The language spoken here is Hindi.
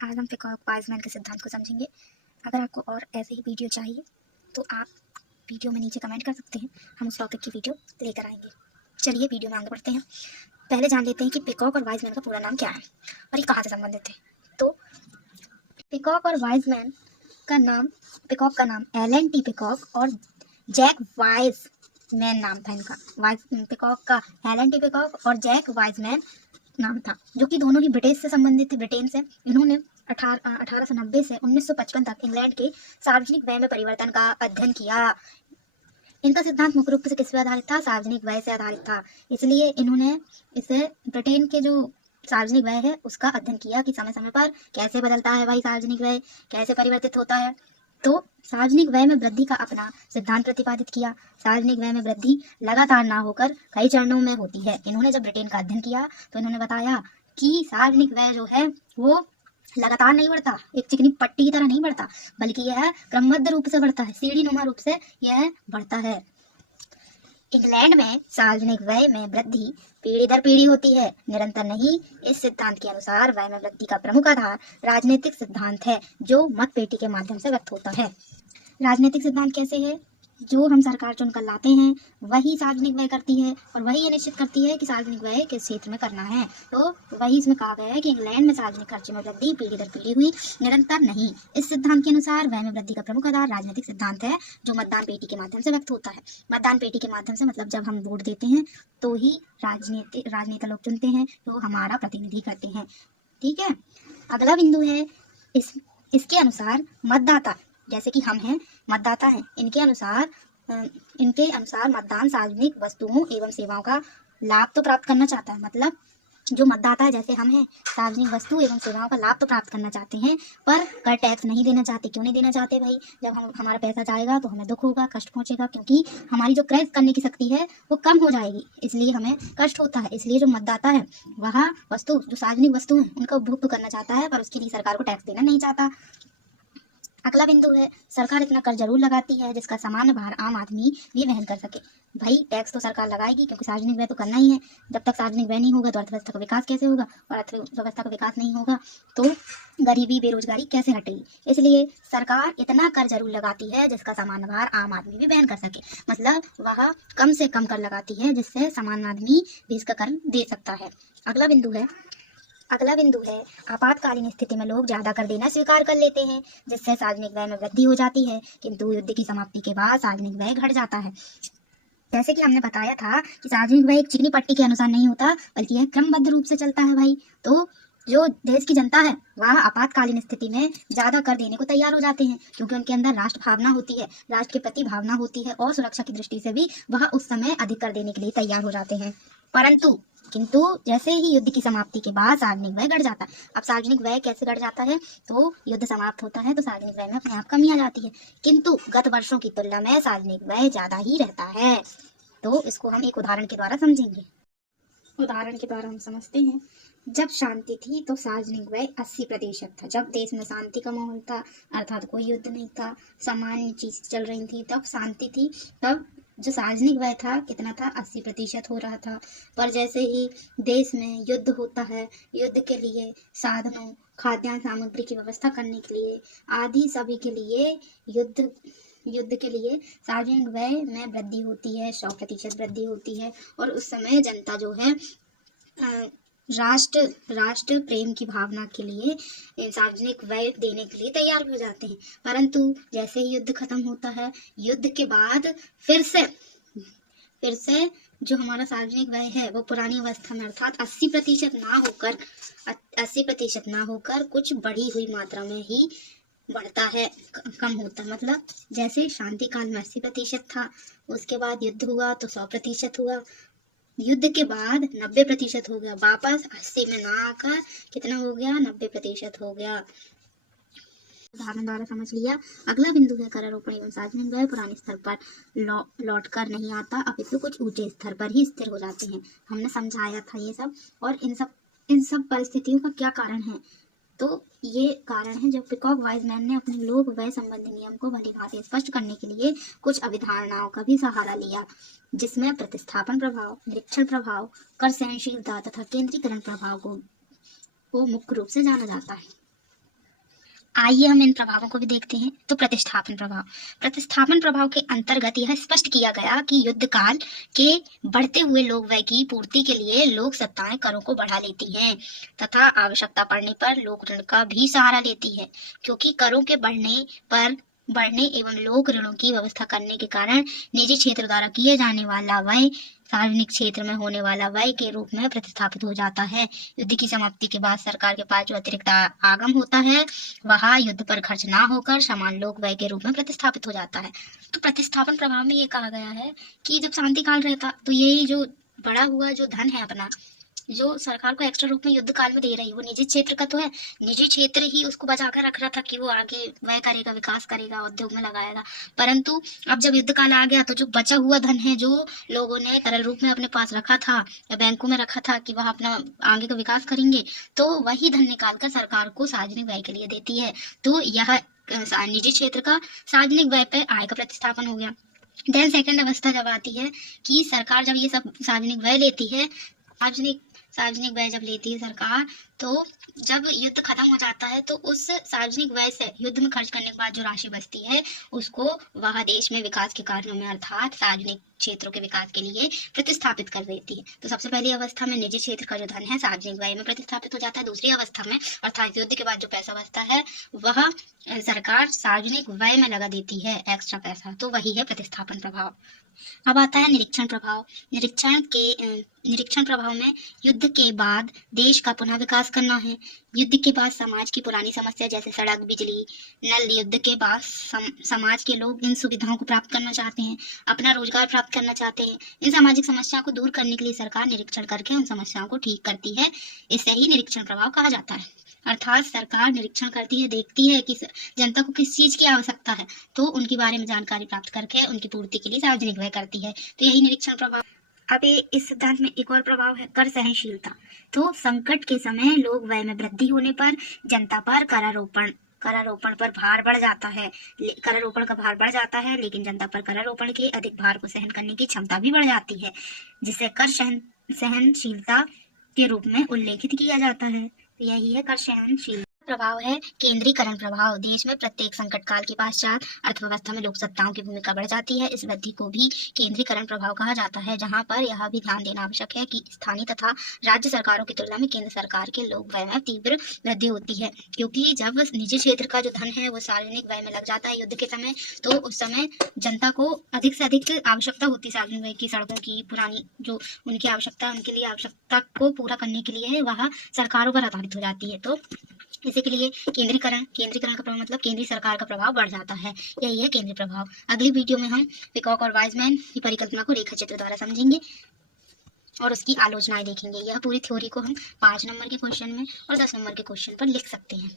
आज हम पिकॉक वाइजमैन के सिद्धांत को समझेंगे। अगर आपको और ऐसे ही वीडियो चाहिए तो आप वीडियो में नीचे कमेंट कर सकते हैं, हम उस टॉपिक की वीडियो लेकर आएंगे। चलिए वीडियो में आगे बढ़ते हैं। पहले जान लेते हैं कि पिकॉक और वाइजमैन का पूरा नाम क्या है और ये कहाँ से संबंधित है। तो पिकॉक और वाइजमैन का नाम, पिकॉक का नाम एलन टी पिकॉक और जैक वाइजमैन नाम था इनका। पिकॉक का एलन टी पिकॉक और जैक वाइजमैन नाम था, जो कि दोनों ही ब्रिटेन से संबंधित थे। ब्रिटेन से इन्होंने 1890 से 1955 तक इंग्लैंड के सार्वजनिक व्यय में परिवर्तन का अध्ययन किया। इनका सिद्धांत मुख्य रूप से किस पर आधारित था? सार्वजनिक व्यय से आधारित था। इसलिए इन्होंने इसे ब्रिटेन के जो सार्वजनिक व्यय है उसका अध्ययन किया कि समय समय पर कैसे बदलता है भाई सार्वजनिक व्यय, कैसे परिवर्तित होता है। तो सार्वजनिक व्यय में वृद्धि का अपना सिद्धांत प्रतिपादित किया। सार्वजनिक व्यय में वृद्धि लगातार ना होकर कई चरणों में होती है। इन्होंने जब ब्रिटेन का अध्ययन किया तो इन्होंने बताया कि सार्वजनिक व्यय जो है वो लगातार नहीं बढ़ता, एक चिकनी पट्टी की तरह नहीं बढ़ता, बल्कि यह क्रमबद्ध रूप से बढ़ता है, सीढ़ी नुमा रूप से यह बढ़ता है। इंग्लैंड में सार्वजनिक व्यय में वृद्धि पीढ़ी दर पीढ़ी होती है, निरंतर नहीं। इस सिद्धांत के अनुसार व्यय में वृद्धि का प्रमुख आधार राजनीतिक सिद्धांत है, जो मतपेटी के माध्यम से व्यक्त होता है। राजनीतिक सिद्धांत कैसे है? जो हम सरकार चुनकर लाते हैं वही सार्वजनिक व्यय करती है और वही ये निश्चित करती है कि सार्वजनिक व्यय किस क्षेत्र में करना है। तो वही इसमें कहा गया है कि इंग्लैंड में सार्वजनिक खर्चे में वृद्धि पीढ़ी दर पीढ़ी हुई, निरंतर नहीं। इस सिद्धांत के अनुसार व्यय में वृद्धि का प्रमुख आधार राजनीतिक सिद्धांत है, जो मतदान पेटी के माध्यम से व्यक्त होता है। मतदान पेटी के माध्यम से मतलब जब हम वोट देते हैं तो ही राजनेता लोग चुनते हैं, तो हमारा प्रतिनिधि करते हैं। ठीक है। अगला बिंदु है इसके अनुसार मतदाता, जैसे कि हम हैं मतदाता हैं, इनके अनुसार मतदान सार्वजनिक वस्तुओं एवं सेवाओं का लाभ तो प्राप्त करना चाहता है। मतलब जो मतदाता है, जैसे हम हैं, सार्वजनिक वस्तु एवं सेवाओं का लाभ तो प्राप्त करना चाहते हैं, पर कर टैक्स नहीं देना चाहते। क्यों नहीं देना चाहते भाई? जब हमारा पैसा जाएगा तो हमें दुख होगा, कष्ट पहुंचेगा, क्योंकि हमारी जो क्रय करने की शक्ति है वो कम हो जाएगी, इसलिए हमें कष्ट होता है। इसलिए जो मतदाता है वह वस्तु, जो सार्वजनिक वस्तु है उनका उपभोग तो करना चाहता है, पर उसके लिए सरकार को टैक्स देना नहीं चाहता। अगला बिंदु है सरकार इतना कर जरूर लगाती है जिसका सामान्य भार आम आदमी भी वहन कर सके। भाई टैक्स तो सरकार लगाएगी, क्योंकि सार्वजनिक व्यय तो करना ही है। जब तक सार्वजनिक व्यय नहीं होगा तो अर्थव्यवस्था का विकास कैसे होगा, और अर्थव्यवस्था का विकास नहीं होगा तो गरीबी बेरोजगारी कैसे हटेगी। इसलिए सरकार इतना कर जरूर लगाती है जिसका सामान्य भार आम आदमी भी वहन कर सके। मतलब वह कम से कम कर लगाती है जिससे सामान्य आदमी भी इसका कर दे सकता है। अगला बिंदु है आपातकालीन स्थिति में लोग ज्यादा कर देना स्वीकार कर लेते हैं, जिससे सार्वजनिक व्यय में वृद्धि हो जाती है, किंतु युद्ध की समाप्ति के बाद सार्वजनिक व्यय घट जाता है। जैसे कि हमने बताया था कि सार्वजनिक व्यय एक चिकनी पट्टी के अनुसार नहीं होता, बल्कि यह क्रमबद्ध रूप से चलता है भाई। तो जो देश की जनता है वह आपातकालीन स्थिति में ज्यादा कर देने को तैयार हो जाते हैं, क्योंकि उनके अंदर राष्ट्र भावना होती है, राष्ट्र के प्रति भावना होती है, और सुरक्षा की दृष्टि से भी वह उस समय अधिक कर देने के लिए तैयार हो जाते हैं। किंतु जैसे ही युद्ध की समाप्ति के बाद सार्वजनिक व्यय घट जाता है। अब सार्वजनिक व्यय कैसे घट जाता है? तो युद्ध समाप्त होता है तो सार्वजनिक व्यय में अपने आप कमी आ जाती है, किंतु गत वर्षों की तुलना में सार्वजनिक व्यय ज्यादा ही रहता है। तो इसको हम एक उदाहरण के द्वारा समझेंगे। उदाहरण के द्वारा हम समझते हैं। जब शांति थी तो सार्वजनिक व्यय 80% था। जब देश में शांति का माहौल था, अर्थात कोई युद्ध नहीं था, सामान्य चीज चल रही थी, तब शांति थी, तब जो सार्वजनिक व्यय था कितना था? 80% हो रहा था। पर जैसे ही देश में युद्ध होता है, युद्ध के लिए साधनों, खाद्यान्न सामग्री की व्यवस्था करने के लिए आदि सभी के लिए युद्ध के लिए सार्वजनिक व्यय में वृद्धि होती है, 100% वृद्धि होती है। और उस समय जनता जो है राष्ट्र प्रेम की भावना के लिए सार्वजनिक व्यय देने के लिए तैयार हो जाते हैं। परंतु जैसे ही युद्ध खत्म होता है, युद्ध के बाद फिर से जो हमारा सार्वजनिक व्यय है वो पुरानी अवस्था में, अर्थात 80% ना होकर कुछ बढ़ी हुई मात्रा में ही बढ़ता है, कम होता है। मतलब जैसे शांति काल में 80% था, उसके बाद युद्ध हुआ तो 100% हुआ, युद्ध के बाद 90% हो गया, वापस 80 में ना आकर कितना हो गया? 90% हो गया। उदाहरण द्वारा समझ लिया। अगला बिंदु है करारोपण एवं सार्वजनिक व्यय पुराने स्तर पर लौट कर नहीं आता, अपितु कुछ ऊंचे स्तर पर ही स्थिर हो जाते हैं। हमने समझाया था ये सब, और इन सब परिस्थितियों का क्या कारण है? तो ये कारण है जब पिकॉक वाइजमैन ने अपने लोक व्यय संबंधी नियम को भली भांति स्पष्ट करने के लिए कुछ अवधारणाओं का भी सहारा लिया, जिसमें प्रतिस्थापन प्रभाव, निरीक्षण प्रभाव, कर सहनशीलता तथा केंद्रीकरण प्रभाव को मुख्य रूप से जाना जाता है। आइए हम इन प्रभावों को भी देखते हैं। तो प्रतिस्थापन प्रभाव के अंतर्गत यह स्पष्ट किया गया कि युद्ध काल के बढ़ते हुए लोक व्यय की पूर्ति के लिए लोक सत्ताएं करों को बढ़ा लेती हैं तथा आवश्यकता पड़ने पर लोक ऋण का भी सहारा लेती है, क्योंकि करों के बढ़ने एवं लोक ऋणों की व्यवस्था करने के कारण निजी क्षेत्र द्वारा किए जाने वाला व्यय सार्वजनिक क्षेत्र में होने वाला व्यय के रूप में प्रतिस्थापित हो जाता है। युद्ध की समाप्ति के बाद सरकार के पास जो अतिरिक्त आगम होता है वह युद्ध पर खर्च ना होकर समान लोक व्यय के रूप में प्रतिस्थापित हो जाता है। तो प्रतिस्थापन प्रभाव में ये कहा गया है कि जब शांति काल रहता तो यही जो बड़ा हुआ जो धन है अपना, जो सरकार को एक्स्ट्रा रूप में युद्ध काल में दे रही है, वो निजी क्षेत्र का तो है, निजी क्षेत्र ही उसको बचा कर रख रहा था कि वो आगे व्यय करेगा, विकास करेगा, उद्योग में लगाएगा। परंतु अब जब युद्ध काल आ गया तो जो बचा हुआ धन है जो लोगों ने तरल रूप में अपने पास रखा था या बैंकों में रखा था कि वह अपना आगे का विकास करेंगे, तो वही धन निकाल कर सरकार को सार्वजनिक व्यय के लिए देती है। तो यह निजी क्षेत्र का सार्वजनिक व्यय पे आय का प्रतिस्थापन हो गया। देन सेकंड अवस्था जब आती है कि सरकार जब ये सब सार्वजनिक व्यय लेती है, सार्वजनिक व्यय जब लेती है सरकार, तो जब युद्ध खत्म हो जाता है तो उस सार्वजनिक व्यय से युद्ध में खर्च करने के बाद जो राशि बचती है उसको वह देश में विकास के कार्यों में अर्थात सार्वजनिक क्षेत्रों के विकास के लिए प्रतिस्थापित कर देती है। तो सबसे पहली अवस्था में निजी क्षेत्र का जो धन है सार्वजनिक व्यय में प्रतिस्थापित हो जाता है। दूसरी अवस्था में अर्थात युद्ध के बाद जो पैसा बचता है वह सरकार सार्वजनिक व्यय में लगा देती है एक्स्ट्रा पैसा, तो वही है प्रतिस्थापन प्रभाव। अब आता है निरीक्षण प्रभाव। निरीक्षण प्रभाव में युद्ध के बाद देश का पुनः विकास करना है। युद्ध के बाद समाज की पुरानी समस्या जैसे सड़क, बिजली, नल, युद्ध के बाद समाज के लोग इन सुविधाओं को प्राप्त करना चाहते हैं, अपना रोजगार प्राप्त करना चाहते हैं। इन सामाजिक समस्याओं को दूर करने के लिए सरकार निरीक्षण करके उन समस्याओं को ठीक करती है। इसे ही निरीक्षण प्रभाव कहा जाता है। अर्थात सरकार निरीक्षण करती है, देखती है कि जनता को किस चीज की आवश्यकता है, तो उनके बारे में जानकारी प्राप्त करके उनकी पूर्ति के लिए सार्वजनिक व्यय करती है। तो यही निरीक्षण प्रभाव। अब इस सिद्धांत में एक और प्रभाव है कर सहनशीलता। तो संकट के समय लोग व्यय में वृद्धि होने पर जनता पर करारोपण पर भार बढ़ जाता है। करारोपण का भार बढ़ जाता है, लेकिन जनता पर करारोपण के अधिक भार को सहन करने की क्षमता भी बढ़ जाती है, जिसे कर सहनशीलता के रूप में उल्लेखित किया जाता है। यही है कर सहनशीलता। प्रभाव है केंद्रीकरण प्रभाव। देश में प्रत्येक संकट काल के पश्चात अर्थव्यवस्था में लोक सत्ताओं की भूमिका बढ़ जाती है। इस वृद्धि को भी केंद्रीकरण प्रभाव कहा जाता है, जहां पर यह भी ध्यान देना आवश्यक है कि स्थानीय तथा राज्य सरकारों की तुलना में केंद्र सरकार के लोक व्यय में तीव्र वृद्धि होती है, क्योंकि जब निजी क्षेत्र का जो धन है वो सार्वजनिक व्यय में लग जाता है युद्ध के समय, तो उस समय जनता को अधिक से अधिक आवश्यकता होती है सार्वजनिक व्यय की, सड़कों की, पुरानी जो उनकी आवश्यकता है उनके लिए आवश्यकता को पूरा करने के लिए वह सरकारों पर आधारित हो जाती है। तो इसी के लिए केंद्रीकरण का प्रभाव मतलब केंद्रीय सरकार का प्रभाव बढ़ जाता है। यही है केंद्रीय प्रभाव। अगली वीडियो में हम पिकॉक और वाइजमैन की परिकल्पना को रेखा चित्र द्वारा समझेंगे और उसकी आलोचनाएं देखेंगे। यह पूरी थ्योरी को हम 5 नंबर के क्वेश्चन में और 10 नंबर के क्वेश्चन पर लिख सकते हैं।